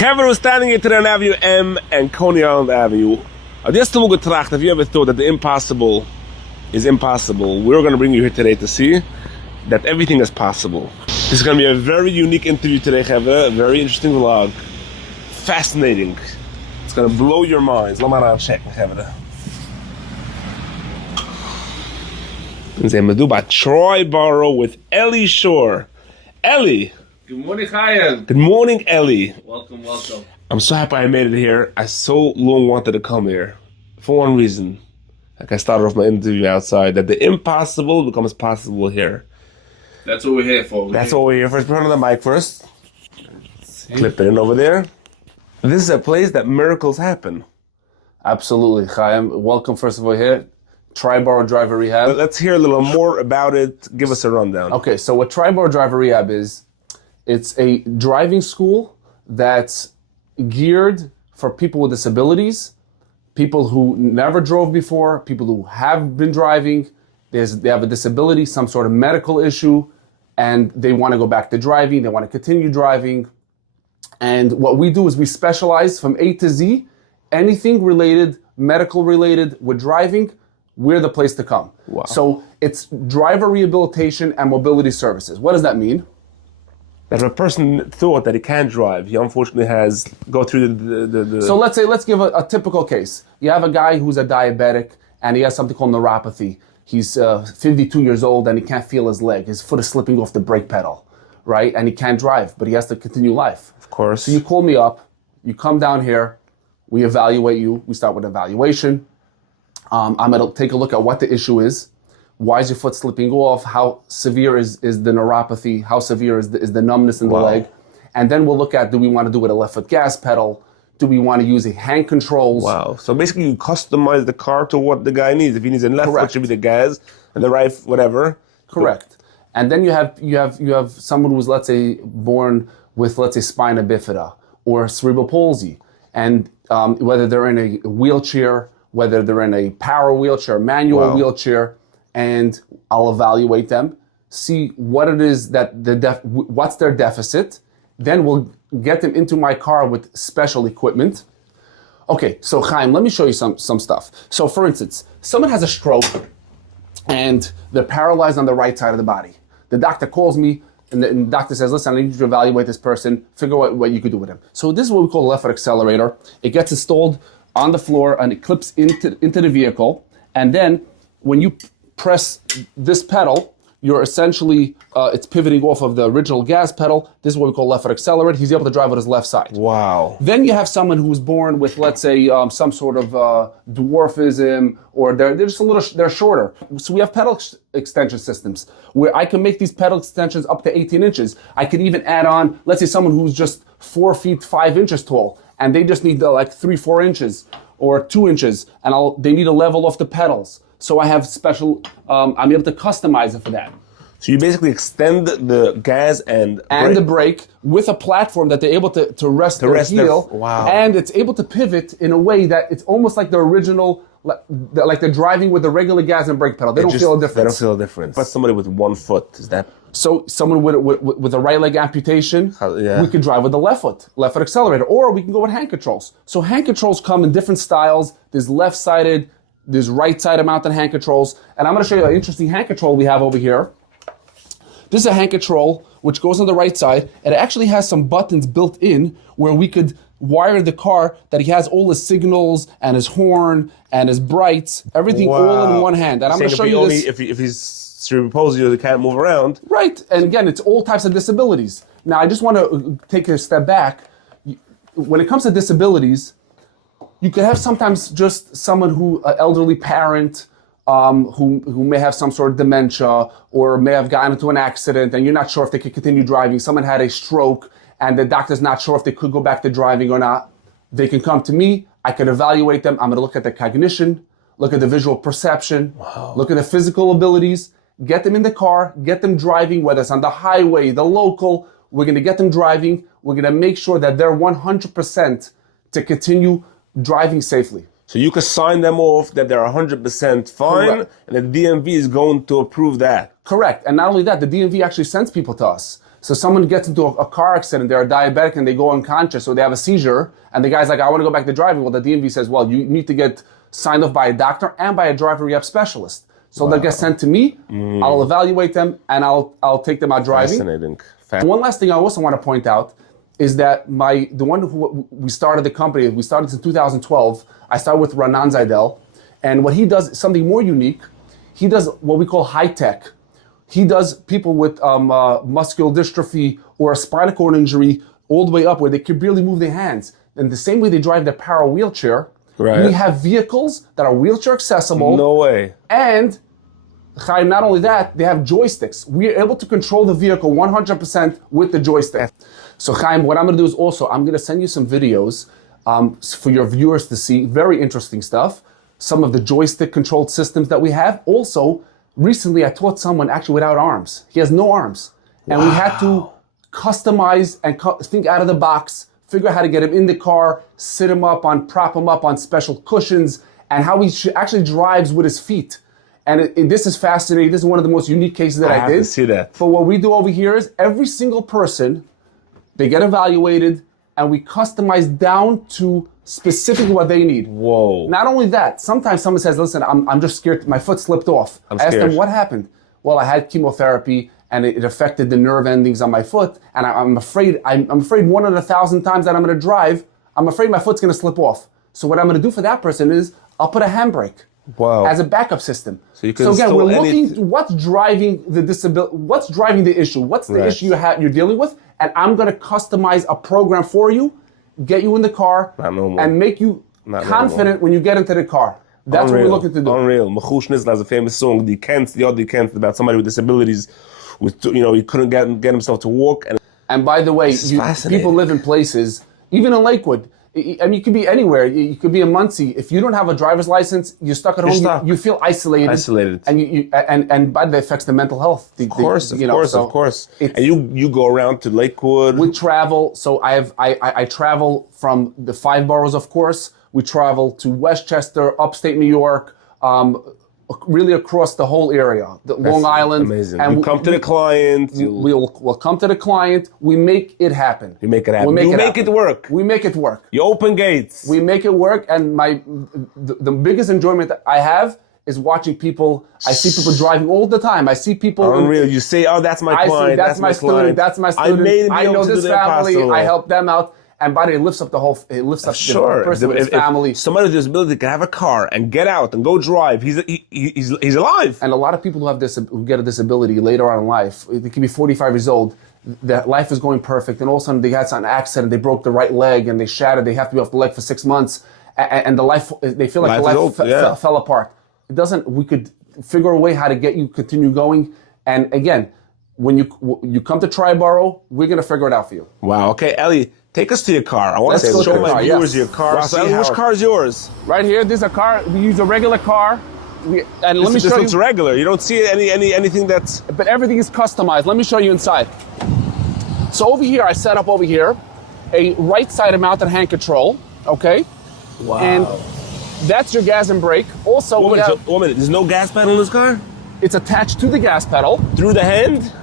Hever was standing here today on Avenue M and Coney Island Avenue. Just to getracht, have you ever thought that the impossible is impossible? We're going to bring you here today to see that everything is possible. This is going to be a very unique interview today, Hever. A very interesting vlog. Fascinating. It's going to blow your minds. Let me check, Hever. We're going to do about TriBoro with Eli Shore. Eli. Good morning, Chaim. Good morning, Eli. Welcome. I'm so happy I made it here. I so long wanted to come here. For one reason. Like I started off my interview outside, that the impossible becomes possible here. That's what we're here for. That's what we're here for. Turn on the mic first. Clip it in over there. This is a place that miracles happen. Absolutely, Chaim. Welcome, first of all, here. TriBoro Driver Rehab. Let's hear a little more about it. Give us a rundown. Okay, so what TriBoro Driver Rehab is, it's a driving school that's geared for people with disabilities, people who never drove before, people who have been driving, they have a disability, some sort of medical issue, and they want to go back to driving, they want to continue driving. And what we do is we specialize from A to Z, anything related, medical related with driving, we're the place to come. Wow. So it's driver rehabilitation and mobility services. What does that mean? That if a person thought that he can't drive, he unfortunately has go through the So let's give a typical case. You have a guy who's a diabetic and he has something called neuropathy. He's 52 years old and he can't feel his leg. His foot is slipping off the brake pedal, right? And he can't drive, but he has to continue life. Of course. So you call me up, you come down here, we evaluate you, we start with evaluation. I'm gonna take a look at what the issue is. Why is your foot slipping off? How severe is the neuropathy? How severe is the numbness in the leg? And then we'll look at, do we want to do with a left foot gas pedal? Do we want to use a hand controls? Wow. So basically you customize the car to what the guy needs. If he needs a left foot, it should be the gas, and the right, whatever. Correct. And then you have someone who's, let's say, born with, let's say, spina bifida or cerebral palsy. And whether they're in a wheelchair, whether they're in a power wheelchair, manual wheelchair, and I'll evaluate them, see what it is that what's their deficit. Then we'll get them into my car with special equipment. Okay, so Chaim, let me show you some stuff. So for instance, someone has a stroke and they're paralyzed on the right side of the body. The doctor calls me and the doctor says, listen, I need you to evaluate this person, figure out what you could do with him. So this is what we call a left foot accelerator. It gets installed on the floor and it clips into the vehicle. And then when you press this pedal, you're essentially, it's pivoting off of the original gas pedal. This is what we call left foot accelerator. He's able to drive with his left side. Wow. Then you have someone who's born with, let's say, some sort of dwarfism, or they're just they're shorter. So we have pedal extension systems where I can make these pedal extensions up to 18 inches. I could even add on, let's say someone who's just 4 feet 5 inches tall, and they just need like 3-4 inches or 2 inches, and they need a level off the pedals. So I have special, I'm able to customize it for that. So you basically extend the gas and the brake with a platform that they're able to rest their heel. Wow. And it's able to pivot in a way that it's almost like the original, like they're driving with the regular gas and brake pedal. They don't feel a difference. They don't feel a difference. But somebody with 1 foot, is that? So someone with a right leg amputation, we could drive with the left foot accelerator, or we can go with hand controls. So hand controls come in different styles. There's left-sided, there's right-sided mounted hand controls. And I'm going to show you an interesting hand control we have over here. This is a hand control which goes on the right side, and it actually has some buttons built in where we could wire the car that he has all his signals and his horn and his brights, everything all in one hand. And I'm going to show you this. If he's cerebral palsy, they can't move around. Right, and again, it's all types of disabilities. Now, I just want to take a step back. When it comes to disabilities, you could have sometimes just someone an elderly parent who may have some sort of dementia or may have gotten into an accident and you're not sure if they could continue driving. Someone had a stroke and the doctor's not sure if they could go back to driving or not. They can come to me. I can evaluate them. I'm going to look at the cognition, look at the visual perception, look at the physical abilities, get them in the car, get them driving, whether it's on the highway, the local. We're going to get them driving. We're going to make sure that they're 100% to continue driving safely. So you can sign them off that they're 100% fine, Correct. and the DMV is going to approve that. Correct. And not only that, the DMV actually sends people to us. So someone gets into a car accident, they're diabetic and they go unconscious, or they have a seizure, and the guy's like, I want to go back to driving. Well, the DMV says, well, you need to get signed off by a doctor and by a driver rehab specialist. So they'll get sent to me, I'll evaluate them, and I'll take them out driving. Fascinating. One last thing I also want to point out is that the one who we started the company, we started in 2012, I started with Ranan Zaidel, and what he does is something more unique. He does what we call high tech. He does people with muscular dystrophy or a spinal cord injury all the way up where they can barely move their hands. And the same way they drive their power wheelchair, we have vehicles that are wheelchair accessible. No way. And Chaim, not only that, they have joysticks. We are able to control the vehicle 100% with the joystick. So Chaim, what I'm going to do is also, I'm going to send you some videos for your viewers to see. Very interesting stuff. Some of the joystick controlled systems that we have. Also, recently I taught someone actually without arms. He has no arms. And we had to customize and think out of the box, figure out how to get him in the car, prop him up on special cushions, and how he actually drives with his feet. And this is fascinating. This is one of the most unique cases that I did. I have to see that. But what we do over here is every single person, they get evaluated, and we customize down to specifically what they need. Whoa. Not only that, sometimes someone says, listen, I'm just scared. My foot slipped off. I asked them, what happened? Well, I had chemotherapy, and it affected the nerve endings on my foot, and I'm afraid 1 in 1,000 times that I'm going to drive, I'm afraid my foot's going to slip off. So what I'm going to do for that person is I'll put a handbrake. Wow. As a backup system. So again, we're looking to what's driving the disability, what's driving the issue, what's the issue you're dealing with, and I'm going to customize a program for you, get you in the car, and make you confident when you get into the car. That's what we're looking to do. Unreal. Machush Nizla has a famous song, the other Kent, about somebody with disabilities, he couldn't get himself to walk. And by the way, people live in places, even in Lakewood. I mean, you could be anywhere. You could be in Muncie. If you don't have a driver's license, you're stuck at home. You feel isolated. And by the way, it affects the mental health. Of course. And you go around to Lakewood. We travel. So I travel from the 5 boroughs, of course. We travel to Westchester, upstate New York, really across the whole area, Long Island. Amazing. And you come to the client. We'll come to the client. We make it happen. You make it happen. You make it work. We make it work. You open gates. We make it work. And the biggest enjoyment that I have is watching people. I see people driving all the time. I see people. Unreal. You say, oh, that's my client. That's my student. That's my student. I know this family. I help them out. And by the way, it lifts up the person with his family. If somebody with a disability can have a car and get out and go drive, he's alive. And a lot of people who get a disability later on in life, they can be 45 years old, their life is going perfect, and all of a sudden they had an accident, they broke the right leg and they shattered, they have to be off the leg for 6 months, and they feel like the life fell apart. We could figure a way how to get you continue going. And again, when you come to TriBoro, we're going to figure it out for you. Wow. Okay, Eli, take us to your car. I want to show my viewers your car. Wow, so which car is yours? Right here, this is a car. We use a regular car. Let me show you. This looks regular. You don't see anything that's... But everything is customized. Let me show you inside. So over here, I set up over here a right-side mounted hand control. Okay? Wow. And that's your gas and brake. Also, one minute. There's no gas pedal in this car? It's attached to the gas pedal. Through the hand?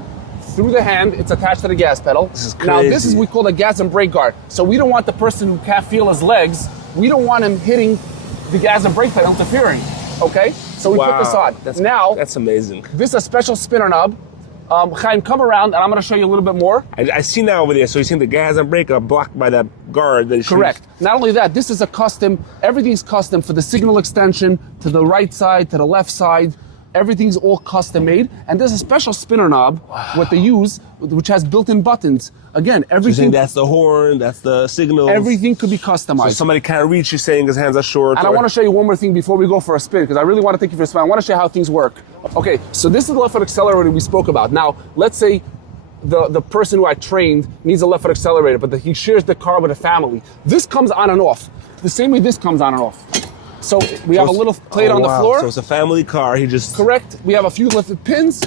Through the hand, it's attached to the gas pedal. This is crazy. Now, this is what we call a gas and brake guard. So we don't want the person who can't feel his legs, we don't want him hitting the gas and brake pedal, interfering. Okay? So we put this on. That's amazing. This is a special spinner knob. Chaim, come around, and I'm going to show you a little bit more. I see now over there. So you're saying the gas and brake are blocked by that guard. Correct. Not only that, this is a custom, everything's custom for the signal extension, to the right side, to the left side. Everything's all custom made, and there's a special spinner knob, what they use, which has built-in buttons. Again, everything. So that's the horn, that's the signal. Everything could be customized. So somebody can't reach you saying his hands are short. And I want to show you one more thing before we go for a spin, because I really want to take you for a spin. I want to show you how things work. Okay, so this is the left foot accelerator we spoke about. Now, let's say the person who I trained needs a left foot accelerator, but he shares the car with a family. This comes on and off, the same way this comes on and off. So we have a little plate on the floor. So it's a family car. Correct. We have a few lifted pins.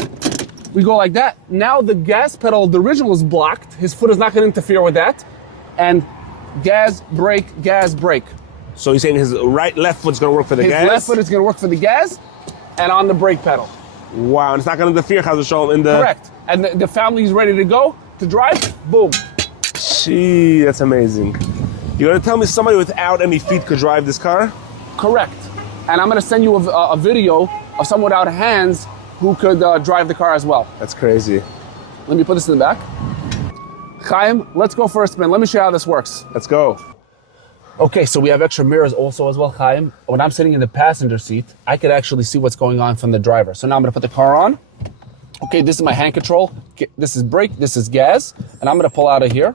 We go like that. Now the gas pedal, the original, is blocked. His foot is not going to interfere with that. And gas, brake. So you're saying his left foot's going to work for the gas? His left foot is going to work for the gas and on the brake pedal. Wow. And it's not going to interfere, Chaz Shalom, in the... Correct. And the family is ready to go. to drive, boom. Gee, that's amazing. You're gonna tell me somebody without any feet could drive this car? Correct. And I'm gonna send you a video of someone without hands who could drive the car as well. That's crazy. Let me put this in the back. Chaim, let's go for a spin. Let me show you how this works. Let's go. Okay, so we have extra mirrors also as well, Chaim. When I'm sitting in the passenger seat, I could actually see what's going on from the driver. So now I'm gonna put the car on. Okay, this is my hand control. This is brake, this is gas, and I'm gonna pull out of here.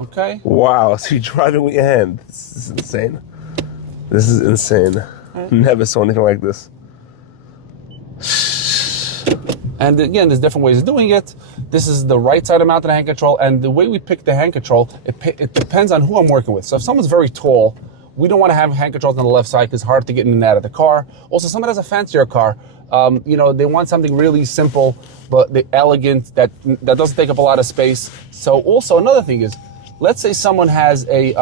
Okay. Wow, so you're driving with your hand. This is insane. This is insane. Never saw anything like this. And again, there's different ways of doing it. This is the right side of mounted hand control, and the way we pick the hand control, it depends on who I'm working with. So if someone's very tall, we don't want to have hand controls on the left side because it's hard to get in and out of the car. Also, someone has a fancier car. They want something really simple, but elegant, that doesn't take up a lot of space. So also another thing is, let's say someone has a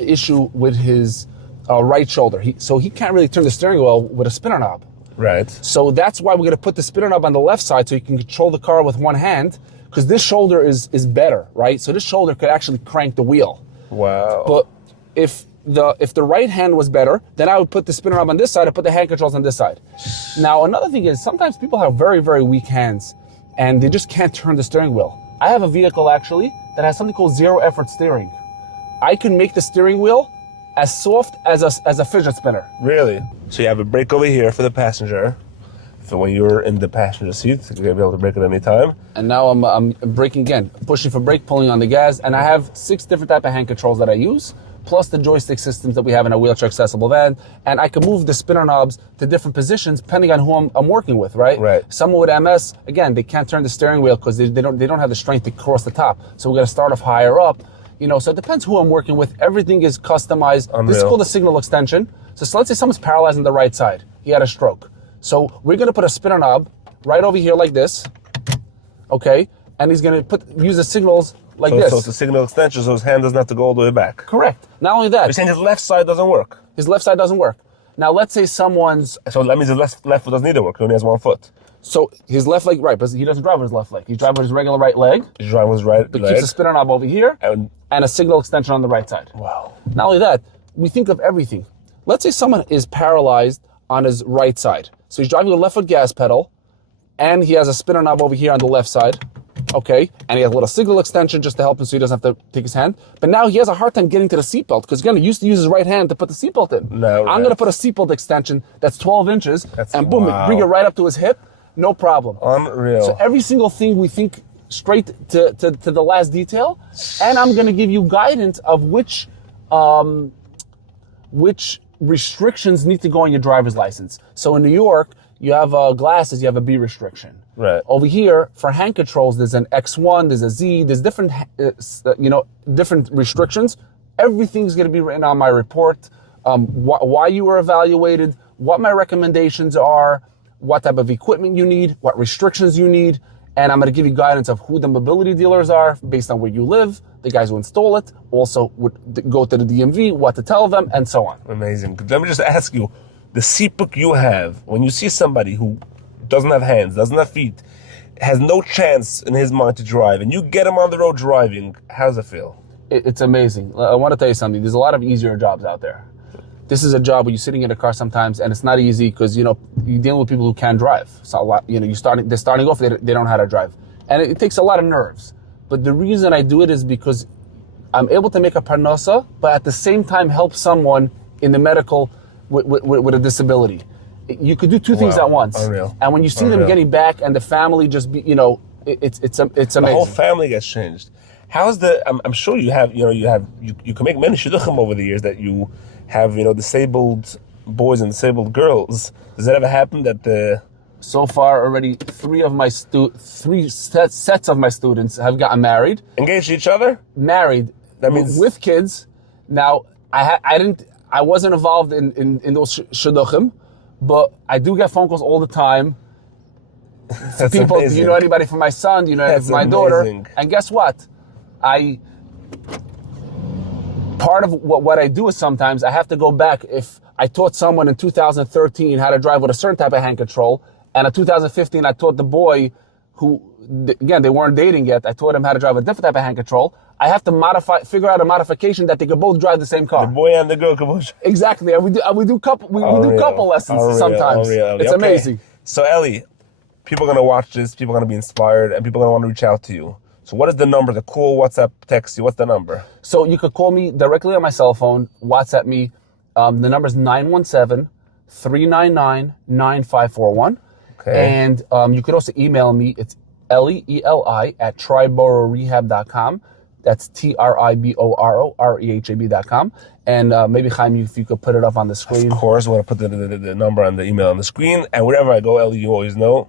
issue with his right shoulder. So he can't really turn the steering wheel with a spinner knob. Right. So that's why we're going to put the spinner knob on the left side so you can control the car with one hand, because this shoulder is better, right? So this shoulder could actually crank the wheel. Wow. But if the right hand was better, then I would put the spinner knob on this side and put the hand controls on this side. Now, another thing is sometimes people have very, very weak hands and they just can't turn the steering wheel. I have a vehicle actually that has something called zero effort steering. I can make the steering wheel as soft as a fidget spinner. Really? So you have a brake over here for the passenger, for when you're in the passenger seat, so you're gonna be able to brake at any time. And now I'm braking again, pushing for brake, pulling on the gas, and I have 6 different type of hand controls that I use, plus the joystick systems that we have in a wheelchair accessible van, and I can move the spinner knobs to different positions depending on who I'm working with, right? Right. Someone with MS, again, they can't turn the steering wheel because they don't have the strength to cross the top, so we're gonna start off higher up. So it depends who I'm working with. Everything is customized. Unreal. This is called a signal extension. So let's say someone's paralyzed on the right side. He had a stroke. So we're gonna put a spinner knob right over here like this, okay? And he's gonna use the signals like this. So it's a signal extension, so his hand doesn't have to go all the way back. Correct. Not only that. You're saying his left side doesn't work? His left side doesn't work. Now let's say someone's... So that means his left foot doesn't either work, he only has one foot. So his left leg, right, but he doesn't drive with his left leg. He's driving with his regular right leg. He's driving with his right But leg. keeps the spinner knob over here And a signal extension on the right side. wow. Not only that, we think of everything. Let's say someone is paralyzed on his right side. So he's driving with a left foot gas pedal, and he has a spinner knob over here on the left side, okay? And he has a little signal extension just to help him so he doesn't have to take his hand. But now he has a hard time getting to the seatbelt because, again, he used to use his right hand to put the seatbelt in. No, I'm going to put a seatbelt extension that's 12 inches, and boom, wow. bring it right up to his hip, no problem. Unreal. So every single thing we think straight to the last detail, and I'm going to give you guidance of which restrictions need to go on your driver's license. So in New York, you have glasses, you have a B restriction. Right. Over here, for hand controls, there's an X1, there's a Z, there's different, different restrictions. Everything's going to be written on my report, why you were evaluated, what my recommendations are, what type of equipment you need, what restrictions you need, and I'm going to give you guidance of who the mobility dealers are based on where you live, the guys who install it, also would go to the DMV, what to tell them, and so on. Amazing. Let me just ask you, the seat book you have, when you see somebody who doesn't have hands, doesn't have feet, has no chance in his mind to drive, and you get him on the road driving, how does it feel? It's amazing. I want to tell you something. There's a lot of easier jobs out there. This is a job where you're sitting in a car sometimes, and it's not easy because you're dealing with people who can't drive. So a lot, they're starting off, they don't know how to drive, and it takes a lot of nerves. But the reason I do it is because I'm able to make a parnasa, but at the same time help someone in the medical with a disability. You could do two things at once. Unreal. And when you see them getting back, and the family just it's amazing. The whole family gets changed. How's I'm sure you have, you can make many shidduchim over the years that you have, disabled boys and disabled girls. Does that ever happen that So far already three sets of my students have gotten married. engaged each other? Married. That means with kids. Now I wasn't involved in those shidduchim, but I do get phone calls all the time. That's People, amazing. do you know anybody from my son? Do you know That's my daughter? amazing. And guess what? Part of what I do is sometimes I have to go back. If I taught someone in 2013 how to drive with a certain type of hand control, and in 2015 I taught the boy who again, they weren't dating yet. I taught them how to drive a different type of hand control. I have to figure out a modification that they could both drive the same car. The boy and the girl can both. Exactly. We do couple lessons sometimes. It's amazing. So Eli, people are gonna watch this. People are gonna be inspired, and people are gonna want to reach out to you. So what is the number? The call, WhatsApp, text you. What's the number? So you could call me directly on my cell phone, WhatsApp me. The number is 917-399-9541. Okay. And you could also email me. It's Eli, E-L-I, at TriBoroRehab.com. That's TriBoroRehab.com. And maybe, Chaim, if you could put it up on the screen. Of course, we're going to put the number and the email on the screen. And wherever I go, Eli, you always know,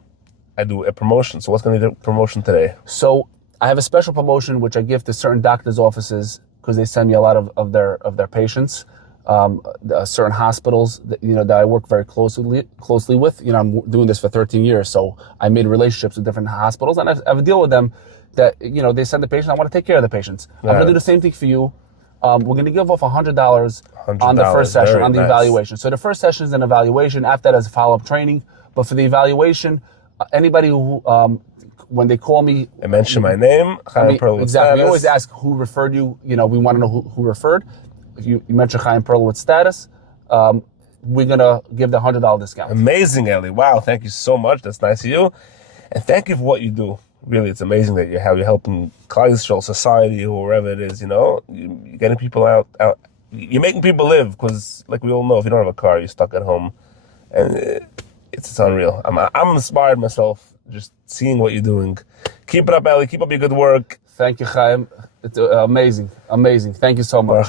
I do a promotion. So what's going to be the promotion today? So I have a special promotion which I give to certain doctors' offices because they send me a lot of their patients. Certain hospitals that I work very closely with. I'm doing this for 13 years, so I made relationships with different hospitals, and I have a deal with them that they send the patient. I want to take care of the patients. I'm going to do the same thing for you. We're going to give off $100 on the first session, on the evaluation. So the first session is an evaluation. After that is follow-up training. But for the evaluation, anybody who when they call me, I mention my name. Exactly. We always ask who referred you. We want to know who referred. If you mention Chaim Perlowitz status, we're going to give the $100 discount. Amazing, Eli. Wow, thank you so much. That's nice of you. And thank you for what you do. Really, it's amazing that you're helping Klal Yisrael society or wherever it is, you're getting people out. You're making people live because, like we all know, if you don't have a car, you're stuck at home. And it's unreal. I'm inspired myself just seeing what you're doing. Keep it up, Eli. Keep up your good work. Thank you, Chaim. It's amazing. Thank you so much.